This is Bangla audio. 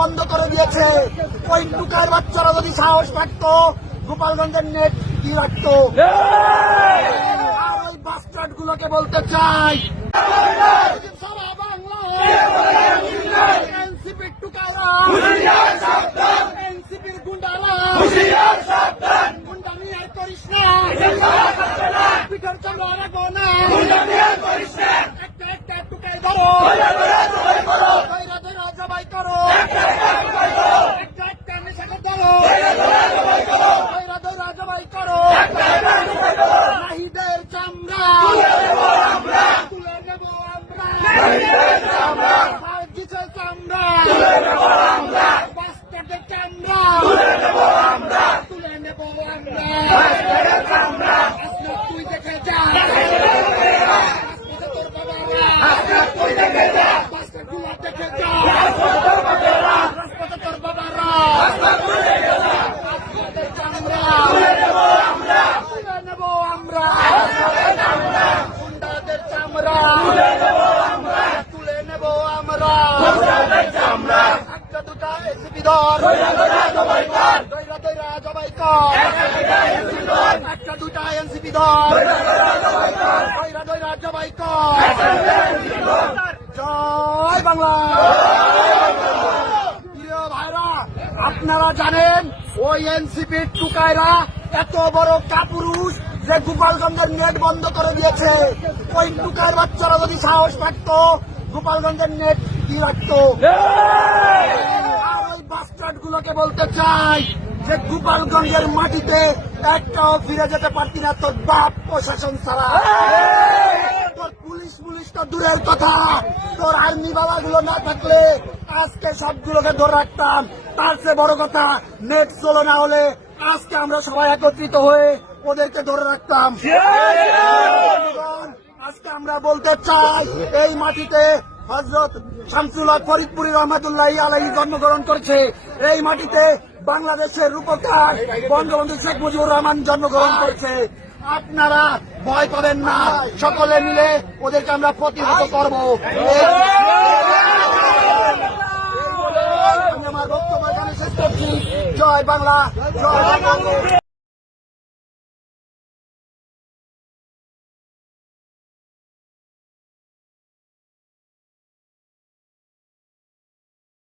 বন্ধ করে দিয়েছে। ওই টুকার বাচ্চারা যদি সাহস পারতো গোপালগঞ্জের নেট কি রাখতো আর ওই বাস্টার্ড গুলোকে বলতে চাই। করিস না। একটা ধৈরা ধৈরা জবাই করো একটা একটা নেশাকে ধরো ধৈরা ধৈরা জবাই করো নাহিদের চামড়া তুলে নেব আমরা সার্জিসের চামড়া বাস্টার্ডের চামড়া তুলে নেব আমরা আসলে তুই দেখে যা রাজপথে তোর বাবারা বাস্টার্ডগুলো দেখে যা রাজপথে তোর বাবারা বাস্টার্ডের চামড়া তুলে নেব আমরা। গুন্ডাদের চামড়া তুলে নেব আমরা একটা দুটা জবাই কর একটা এনসিপি জবাই কর জয় বাংলা। প্রিয় ভাইরা আপনারা জানেন ওই এনসিপির টুকাইরা এত বড় কাপুরুষ যে গোপালগঞ্জের নেট বন্ধ করে দিয়েছে। ওই টুকার বাচ্চারা যদি সাহস পারতো গোপালগঞ্জের নেট কি রাখতো? গুলোকে বলতে চাই যে গোপালগঞ্জের মাটিতে একটাও ফিরে যেতে পারতি না তোর বাপ প্রশাসন ছাড়া। তোর পুলিশ পুলিশ তো দূরের কথা। তোর আর্মি বাবা গুলো না থাকলে আজকে সবগুলোকে ধরে রাখতাম। তার চেয়ে বড় কথা নেট চলো না হলে আজকে আমরা সবাই একত্রিত হয়ে ওদেরকে ধরে রাখতাম। আজকে আমরা বলতে চাই এই মাটিতে হজরত শামসুল্লাহ ফরিদপুরি রহমতুল্লাহ আলাই জন্মগ্রহণ করেছে। এই মাটিতে বাংলাদেশের রূপকার বঙ্গবন্ধু শেখ মুজিবুর রহমান জন্মগ্রহণ করেছে। আপনারা ভয় পাবেন না, সকলে মিলে ওদেরকে আমরা প্রতিহত করব। আমি আমার বক্তব্য শেষ করছি। জয় বাংলা জয় বাংলা